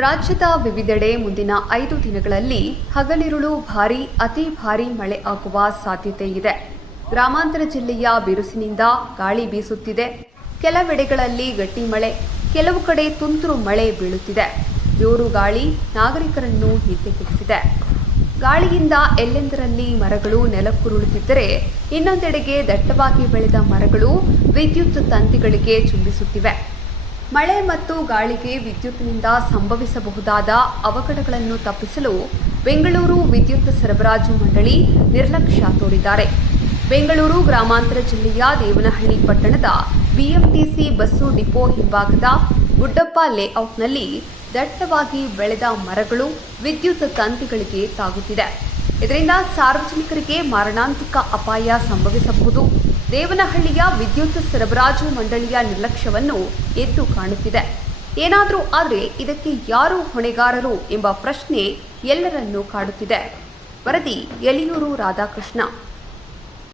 ರಾಜ್ಯದ ವಿವಿಧೆಡೆ ಮುಂದಿನ ಐದು ದಿನಗಳಲ್ಲಿ ಹಗಲಿರುಳು ಭಾರೀ, ಅತಿ ಭಾರಿ ಮಳೆ ಆಗುವ ಸಾಧ್ಯತೆ ಇದೆ. ಗ್ರಾಮಾಂತರ ಜಿಲ್ಲೆಯ ಬಿರುಸಿನಿಂದ ಗಾಳಿ ಬೀಸುತ್ತಿದೆ. ಕೆಲವೆಡೆಗಳಲ್ಲಿ ಗಟ್ಟಿ ಮಳೆ, ಕೆಲವು ಕಡೆ ತುಂತುರು ಮಳೆ ಬೀಳುತ್ತಿದೆ. ಜೋರು ಗಾಳಿ ನಾಗರಿಕರನ್ನು ನಿದ್ದೆಗೆಡಿಸಿದೆ ಗಾಳಿಯಿಂದ ಎಲ್ಲೆಂದರಲ್ಲಿ ಮರಗಳು ನೆಲಕ್ಕುರುಳುತ್ತಿದ್ದರೆ, ಇನ್ನೊಂದೆಡೆಗೆ ದಟ್ಟವಾಗಿ ಬೆಳೆದ ಮರಗಳು ವಿದ್ಯುತ್ ತಂತಿಗಳಿಗೆ ಚುಂಬಿಸುತ್ತಿವೆ. ಮಳೆ ಮತ್ತು ಗಾಳಿಗೆ ವಿದ್ಯುತ್ನಿಂದ ಸಂಭವಿಸಬಹುದಾದ ಅವಘಡಗಳನ್ನು ತಪ್ಪಿಸಲು ಬೆಂಗಳೂರು ವಿದ್ಯುತ್ ಸರಬರಾಜು ಮಂಡಳಿ ನಿರ್ಲಕ್ಷ್ಯ ತೋರಿದ್ದಾರೆ. ಬೆಂಗಳೂರು ಗ್ರಾಮಾಂತರ ಜಿಲ್ಲೆಯ ದೇವನಹಳ್ಳಿ ಪಟ್ಟಣದ ಬಿಎಂಟಿಸಿ ಬಸ್ಸು ಡಿಪೋ ಹಿಂಭಾಗದ ಗುಡ್ಡಪ್ಪ ಲೇಔಟ್ನಲ್ಲಿ ದಟ್ಟವಾಗಿ ಬೆಳೆದ ಮರಗಳು ವಿದ್ಯುತ್ ತಂತಿಗಳಿಗೆ ತಾಗುತ್ತಿದೆ. ಇದರಿಂದ ಸಾರ್ವಜನಿಕರಿಗೆ ಮಾರಣಾಂತಿಕ ಅಪಾಯ ಸಂಭವಿಸಬಹುದು. ದೇವನಹಳ್ಳಿಯ ವಿದ್ಯುತ್ ಸರಬರಾಜು ಮಂಡಳಿಯ ನಿರ್ಲಕ್ಷ್ಯವನ್ನು ಎದ್ದು ಕಾಣುತ್ತಿದೆ. ಏನಾದರೂ ಆದರೆ ಇದಕ್ಕೆ ಯಾರು ಹೊಣೆಗಾರರು ಎಂಬ ಪ್ರಶ್ನೆ ಎಲ್ಲರನ್ನೂ ಕಾಡುತ್ತಿದೆ. ವರದಿ, ಎಲಿಯೂರು ರಾಧಾಕೃಷ್ಣ.